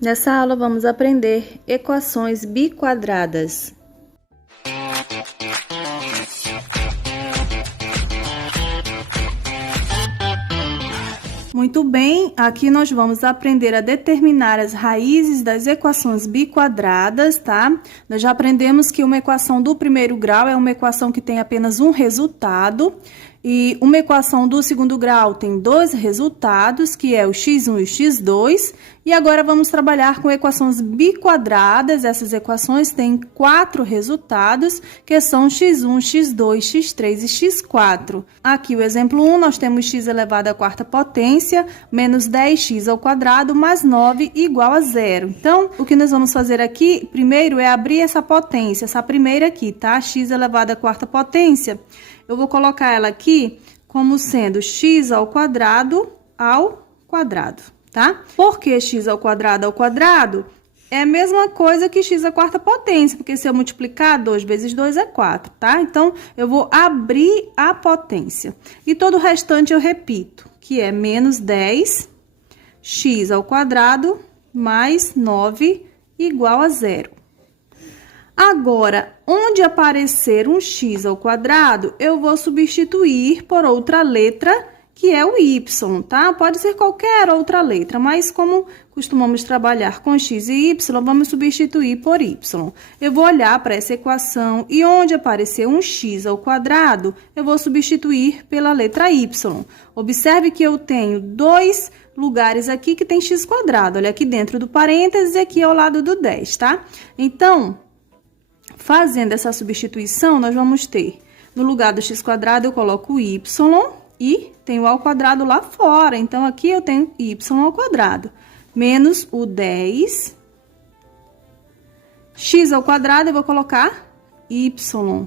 Nessa aula, vamos aprender equações biquadradas. Muito bem, aqui nós vamos aprender a determinar as raízes das equações biquadradas, tá? Nós já aprendemos que uma equação do primeiro grau é uma equação que tem apenas um resultado. E uma equação do segundo grau tem dois resultados, que é o x1 e o x2. E agora vamos trabalhar com equações biquadradas. Essas equações têm 4 resultados, que são x1, x2, x3 e x4. Aqui o exemplo 1, nós temos x elevado à quarta potência, menos 10x ao quadrado, mais 9 igual a 0. Então, o que nós vamos fazer aqui, primeiro, é abrir essa potência, essa primeira aqui, tá? X elevado à quarta potência. Eu vou colocar ela aqui como sendo x ao quadrado, tá? Por que x ao quadrado? É a mesma coisa que x à quarta potência, porque se eu multiplicar, 2 vezes 2 é 4, tá? Então, eu vou abrir a potência. E todo o restante eu repito, que é menos 10, x ao quadrado, mais 9, igual a 0. Agora, onde aparecer um x ao quadrado, eu vou substituir por outra letra, que é o y, tá? Pode ser qualquer outra letra, mas como costumamos trabalhar com x e y, vamos substituir por y. Eu vou olhar para essa equação e onde aparecer um x ao quadrado, eu vou substituir pela letra y. Observe que eu tenho dois lugares aqui que tem x quadrado. Olha, aqui dentro do parênteses e aqui ao lado do 10, tá? Então, fazendo essa substituição, nós vamos ter, no lugar do x quadrado, eu coloco o y e tenho o ao quadrado lá fora. Então, aqui eu tenho y ao quadrado, menos o 10. X ao quadrado, eu vou colocar y,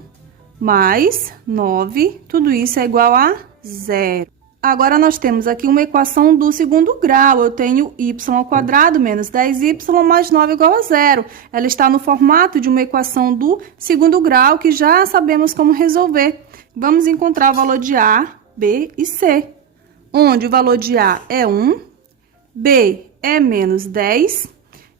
mais 9. Tudo isso é igual a 0. Agora, nós temos aqui uma equação do segundo grau. Eu tenho y ao quadrado menos 10y mais 9 igual a 0. Ela está no formato de uma equação do segundo grau, que já sabemos como resolver. Vamos encontrar o valor de A, B e C, onde o valor de A é 1, B é menos 10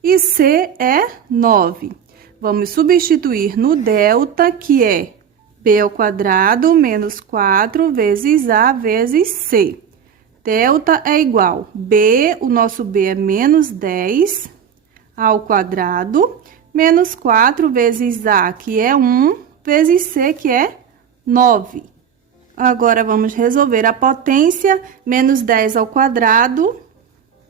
e C é 9. Vamos substituir no delta, que é b ao quadrado menos 4 vezes A vezes C. Delta é igual B, o nosso B é menos 10 ao quadrado, menos 4 vezes A, que é 1, vezes C, que é 9. Agora, vamos resolver a potência. Menos 10 ao quadrado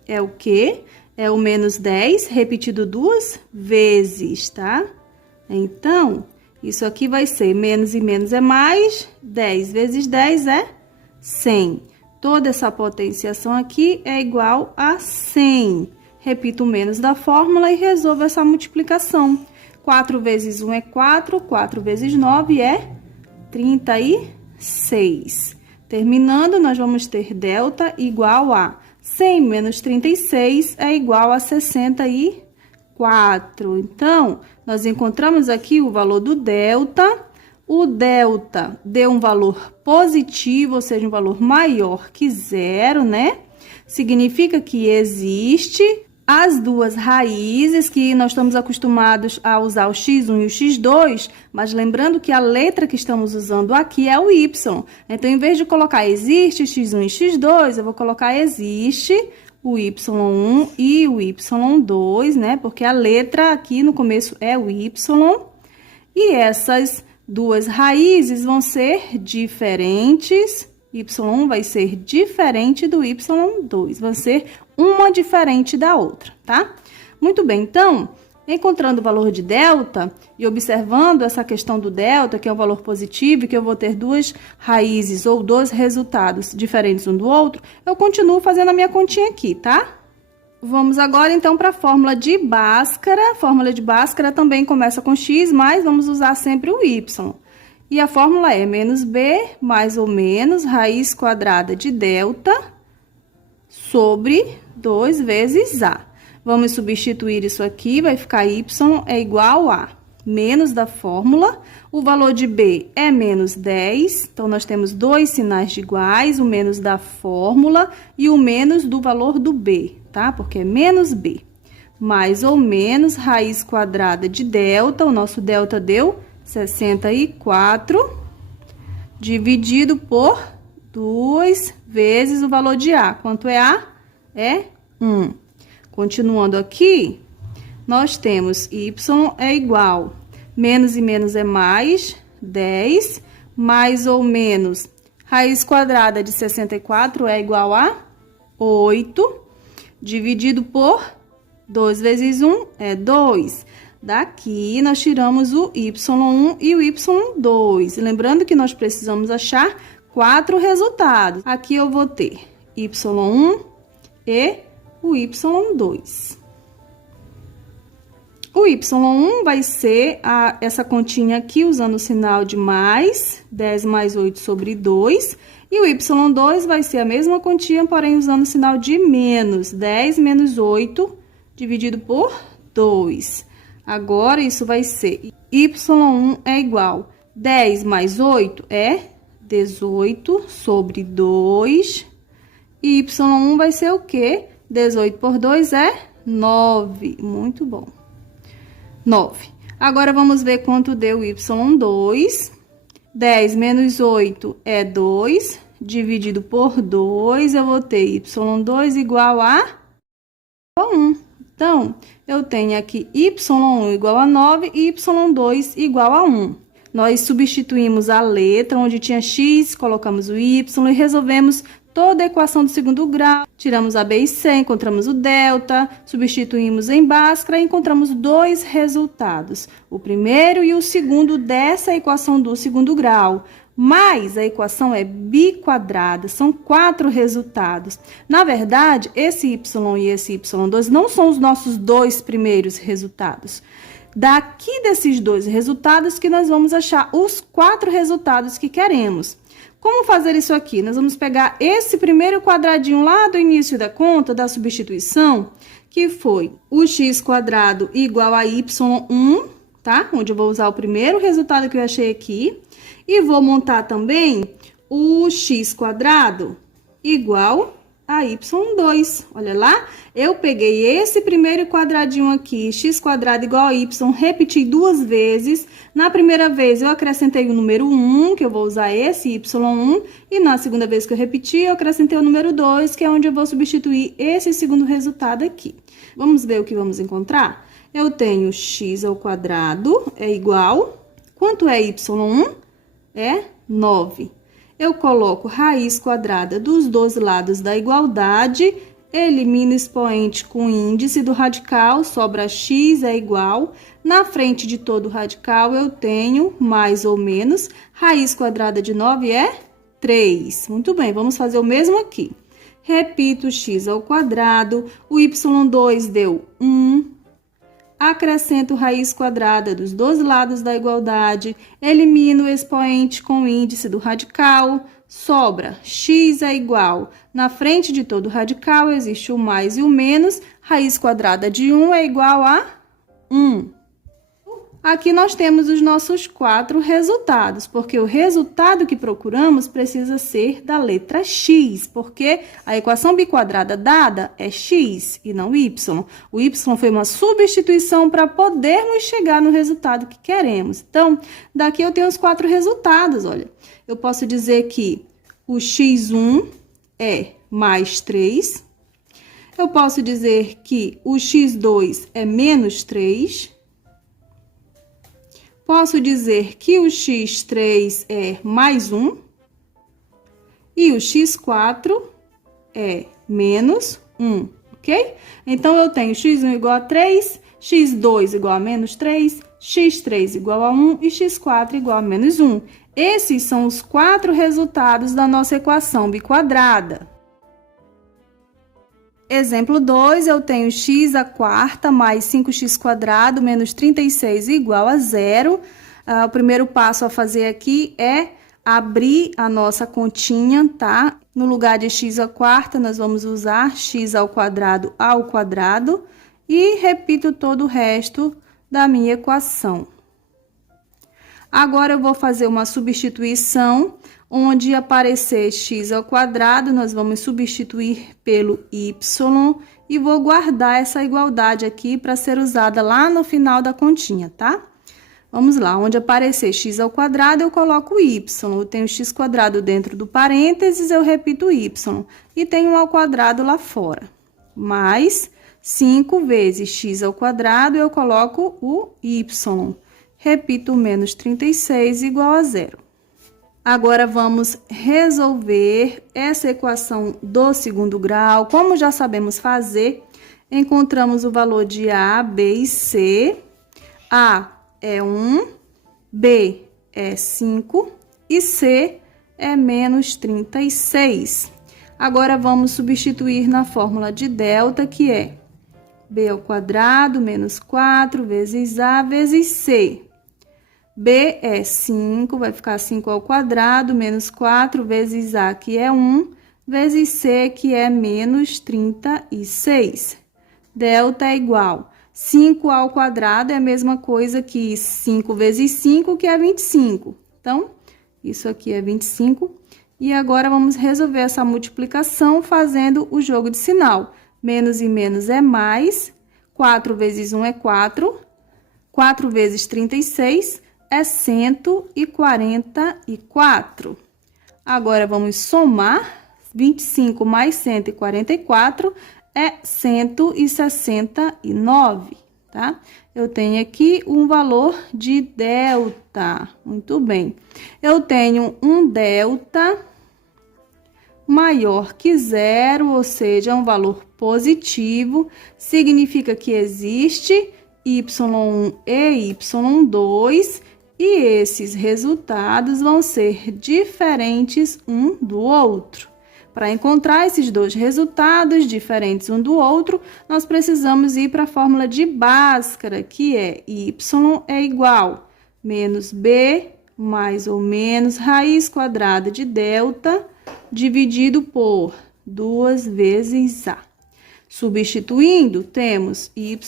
é o quê? É o menos 10 repetido 2 vezes, tá? Então, isso aqui vai ser menos e menos é mais, 10 vezes 10 é 100. Toda essa potenciação aqui é igual a 100. Repito o menos da fórmula e resolvo essa multiplicação. 4 vezes 1 é 4, 4 vezes 9 é 36. Terminando, nós vamos ter delta igual a 100 menos 36 é igual a 64. Então, nós encontramos aqui o valor do delta. O delta deu um valor positivo, ou seja, um valor maior que 0, né? Significa que existe as duas raízes, que nós estamos acostumados a usar o x1 e o x2, mas lembrando que a letra que estamos usando aqui é o y. Então, em vez de colocar existe x1 e x2, eu vou colocar existe o y1 e o y2, né? Porque a letra aqui no começo é o y. E essas duas raízes vão ser diferentes. Y1 vai ser diferente do y2. Vai ser uma diferente da outra, tá? Muito bem, então, encontrando o valor de delta e observando essa questão do delta, que é um valor positivo, e que eu vou ter duas raízes ou dois resultados diferentes um do outro, eu continuo fazendo a minha continha aqui, tá? Vamos agora, então, para a fórmula de Bhaskara. A fórmula de Bhaskara também começa com x, mas vamos usar sempre o y. E a fórmula é menos b mais ou menos raiz quadrada de delta sobre 2 vezes a. Vamos substituir isso aqui, vai ficar y é igual a menos da fórmula. O valor de b é menos 10, então nós temos dois sinais de iguais, o menos da fórmula e o menos do valor do b, tá? Porque é menos b. mais ou menos raiz quadrada de delta, o nosso delta deu 64, dividido por 2 vezes o valor de A. Quanto é A? É 1. Continuando aqui, nós temos y é igual, menos e menos é mais, 10, mais ou menos, raiz quadrada de 64 é igual a 8, dividido por 2 vezes 1 é 2. Daqui, nós tiramos o y1 e o y2. Lembrando que nós precisamos achar 4 resultados. Aqui eu vou ter y1 e o y2. O y1 vai ser essa continha aqui, usando o sinal de mais, 10 mais 8 sobre 2. E o y2 vai ser a mesma continha, porém usando o sinal de menos, 10 menos 8, dividido por 2. Agora, isso vai ser y1 é igual 10 mais 8 é 18 sobre 2. E y1 vai ser o quê? 18 por 2 é 9. Muito bom. 9. Agora, vamos ver quanto deu y2. 10 menos 8 é 2. Dividido por 2, eu vou ter y2 igual a 1. Então, eu tenho aqui y1 igual a 9 e y2 igual a 1. Nós substituímos a letra onde tinha x, colocamos o y e resolvemos toda a equação do segundo grau. Tiramos a b e c, encontramos o delta, substituímos em Bhaskara e encontramos 2 resultados. O primeiro e o segundo dessa equação do segundo grau. Mas a equação é biquadrada, são 4 resultados. Na verdade, esse y e esse y2 não são os nossos 2 primeiros resultados. Daqui desses 2 resultados que nós vamos achar os 4 resultados que queremos. Como fazer isso aqui? Nós vamos pegar esse primeiro quadradinho lá do início da conta, da substituição, que foi o x² igual a y1, tá? Onde eu vou usar o primeiro resultado que eu achei aqui. E vou montar também o x² igual a y2. Olha lá, eu peguei esse primeiro quadradinho aqui, x² igual a y, repeti 2 vezes. Na primeira vez, eu acrescentei o número 1, que eu vou usar esse y1. E na segunda vez que eu repeti, eu acrescentei o número 2, que é onde eu vou substituir esse segundo resultado aqui. Vamos ver o que vamos encontrar? Eu tenho x² é igual... Quanto é y1? É 9. Eu coloco raiz quadrada dos dois lados da igualdade, elimino o expoente com índice do radical, sobra x é igual. Na frente de todo radical, eu tenho mais ou menos, raiz quadrada de 9 é 3. Muito bem, vamos fazer o mesmo aqui. Repito x², o y2 deu 1. Acrescento raiz quadrada dos dois lados da igualdade, elimino o expoente com o índice do radical, sobra x é igual. Na frente de todo radical existe o mais e o menos, raiz quadrada de 1 é igual a 1. Aqui nós temos os nossos 4 resultados, porque o resultado que procuramos precisa ser da letra x, porque a equação biquadrada dada é x e não y. O y foi uma substituição para podermos chegar no resultado que queremos. Então, daqui eu tenho os 4 resultados, olha. Eu posso dizer que o x1 é mais 3. Eu posso dizer que o x2 é menos 3. Posso dizer que o x3 é mais 1 e o x4 é menos 1, ok? Então, eu tenho x1 igual a 3, x2 igual a menos 3, x3 igual a 1 e x4 igual a menos 1. Esses são os 4 resultados da nossa equação biquadrada. Exemplo 2, eu tenho x² mais 5x² menos 36 igual a 0. O primeiro passo a fazer aqui é abrir a nossa continha, tá? No lugar de x², nós vamos usar x² ao quadrado e repito todo o resto da minha equação. Agora, eu vou fazer uma substituição, onde aparecer x², nós vamos substituir pelo y e vou guardar essa igualdade aqui para ser usada lá no final da continha, tá? Vamos lá, onde aparecer x ao quadrado, eu coloco y. Eu tenho x quadrado dentro do parênteses, eu repito y. E tenho 1 ao quadrado lá fora. Mais 5 vezes x ao quadrado, eu coloco o y. Repito, menos 36 igual a 0. Agora, vamos resolver essa equação do segundo grau. Como já sabemos fazer, encontramos o valor de A, B e C. A é 1, B é 5 e C é menos 36. Agora, vamos substituir na fórmula de delta, que é B ao quadrado menos 4 vezes A vezes C. B é 5, vai ficar 5 ao quadrado menos 4 vezes A, que é 1, vezes C, que é menos 36. Delta é igual 5 ao quadrado é a mesma coisa que 5 vezes 5, que é 25. Então, isso aqui é 25. E agora, vamos resolver essa multiplicação fazendo o jogo de sinal. Menos e menos é mais. 4 vezes 1 é 4. 4 vezes 36 é 144. Agora, vamos somar. 25 mais 144 é 169, tá? Eu tenho aqui um valor de delta. Muito bem. Eu tenho um delta maior que 0, ou seja, um valor positivo. Significa que existe y1 e y2, e esses resultados vão ser diferentes um do outro. Para encontrar esses dois resultados diferentes um do outro, nós precisamos ir para a fórmula de Bhaskara, que é y é igual menos b mais ou menos raiz quadrada de delta dividido por 2 vezes a. Substituindo, temos y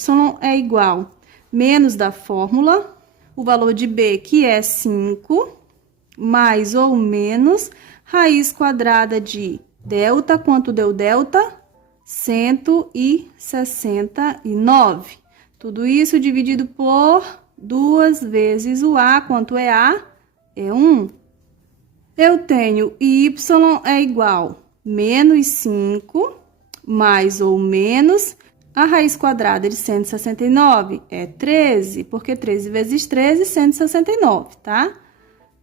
é igual menos da fórmula, o valor de b, que é 5, mais ou menos raiz quadrada de delta. Quanto deu delta? 169. Tudo isso dividido por 2 vezes o A. Quanto é A? É 1. Eu tenho y é igual menos 5, mais ou menos a raiz quadrada de 169 é 13, porque 13 vezes 13, 169, tá?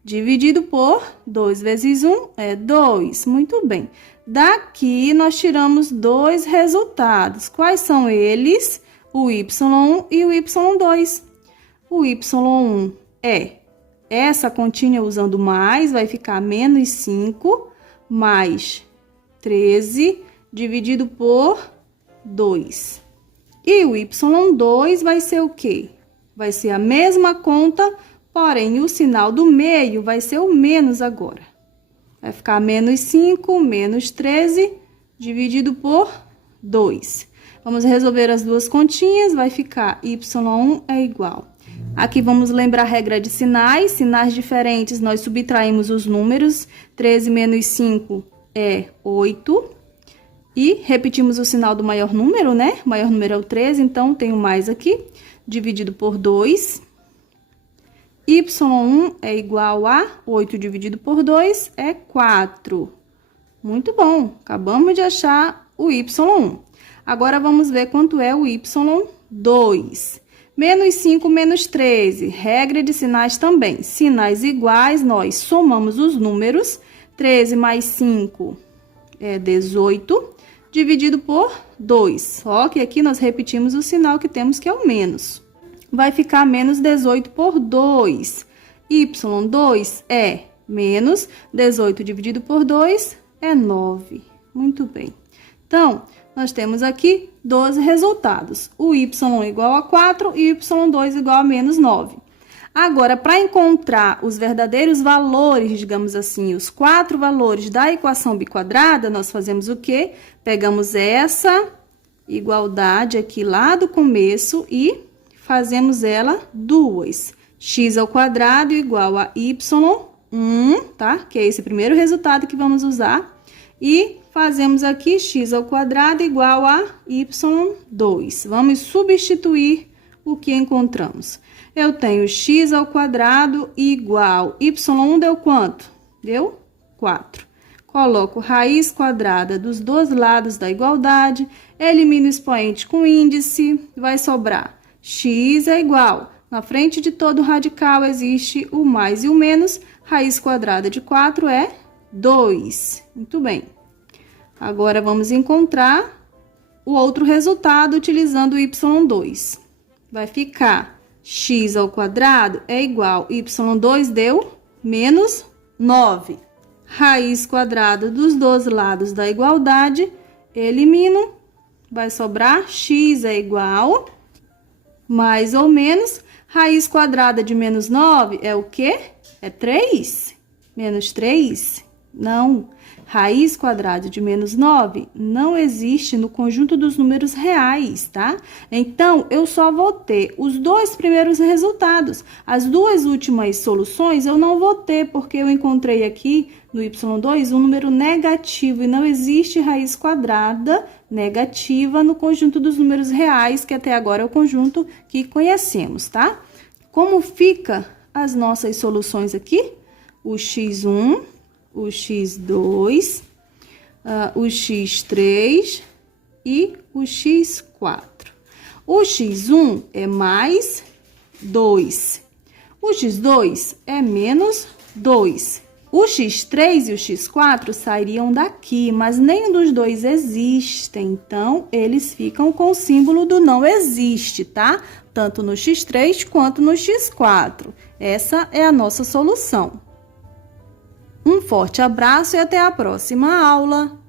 Dividido por 2 vezes 1 é 2. Muito bem. Daqui, nós tiramos dois resultados. Quais são eles? O y1 e o y2. O y1 é essa continha usando mais, vai ficar menos 5 mais 13 dividido por 2. E o y2 vai ser o quê? Vai ser a mesma conta, porém, o sinal do meio vai ser o menos agora. Vai ficar menos 5, menos 13, dividido por 2. Vamos resolver as duas continhas, vai ficar y1 é igual. Aqui vamos lembrar a regra de sinais. Sinais diferentes, nós subtraímos os números. 13 menos 5 é 8. E repetimos o sinal do maior número, né? O maior número é o 13, então tenho mais aqui, dividido por 2. y1 é igual a 8 dividido por 2 é 4. Muito bom, acabamos de achar o y1. Agora, vamos ver quanto é o y2. Menos 5 menos 13, regra de sinais também. Sinais iguais, nós somamos os números. 13 mais 5 é 18, dividido por 2. Só que aqui nós repetimos o sinal que temos, que é o menos. Vai ficar menos 18 por 2. y2 é menos 18 dividido por 2 é 9. Muito bem. Então, nós temos aqui 12 resultados. O y1 igual a 4 e o y2 igual a menos 9. Agora, para encontrar os verdadeiros valores, digamos assim, os 4 valores da equação biquadrada, nós fazemos o quê? Pegamos essa igualdade aqui lá do começo e fazemos ela 2. X ao quadrado igual a y1, tá? Que é esse primeiro resultado que vamos usar. E fazemos aqui x ao quadrado igual a y2. Vamos substituir o que encontramos. Eu tenho x ao quadrado igual y1 deu quanto? Deu 4. Coloco raiz quadrada dos dois lados da igualdade, elimino o expoente com índice, vai sobrar x é igual. Na frente de todo radical existe o mais e o menos, raiz quadrada de 4 é 2. Muito bem. Agora, vamos encontrar o outro resultado utilizando o y2. Vai ficar x ao quadrado é igual, y2 deu menos 9. Raiz quadrada dos dois lados da igualdade, elimino, vai sobrar x é igual, mais ou menos, raiz quadrada de menos 9 é o quê? É 3? Menos 3? Não. Raiz quadrada de menos 9 não existe no conjunto dos números reais, tá? Então, eu só vou ter os dois primeiros resultados. As duas últimas soluções eu não vou ter, porque eu encontrei aqui no y2 um número negativo e não existe raiz quadrada negativa no conjunto dos números reais, que até agora é o conjunto que conhecemos, tá? Como fica as nossas soluções aqui? O x1, o x2, o x3 e o x4. O x1 é mais 2. O x2 é menos 2. O x3 e o x4 sairiam daqui, mas nenhum dos dois existe, então eles ficam com o símbolo do não existe, tá? Tanto no x3 quanto no x4. Essa é a nossa solução. Um forte abraço e até a próxima aula!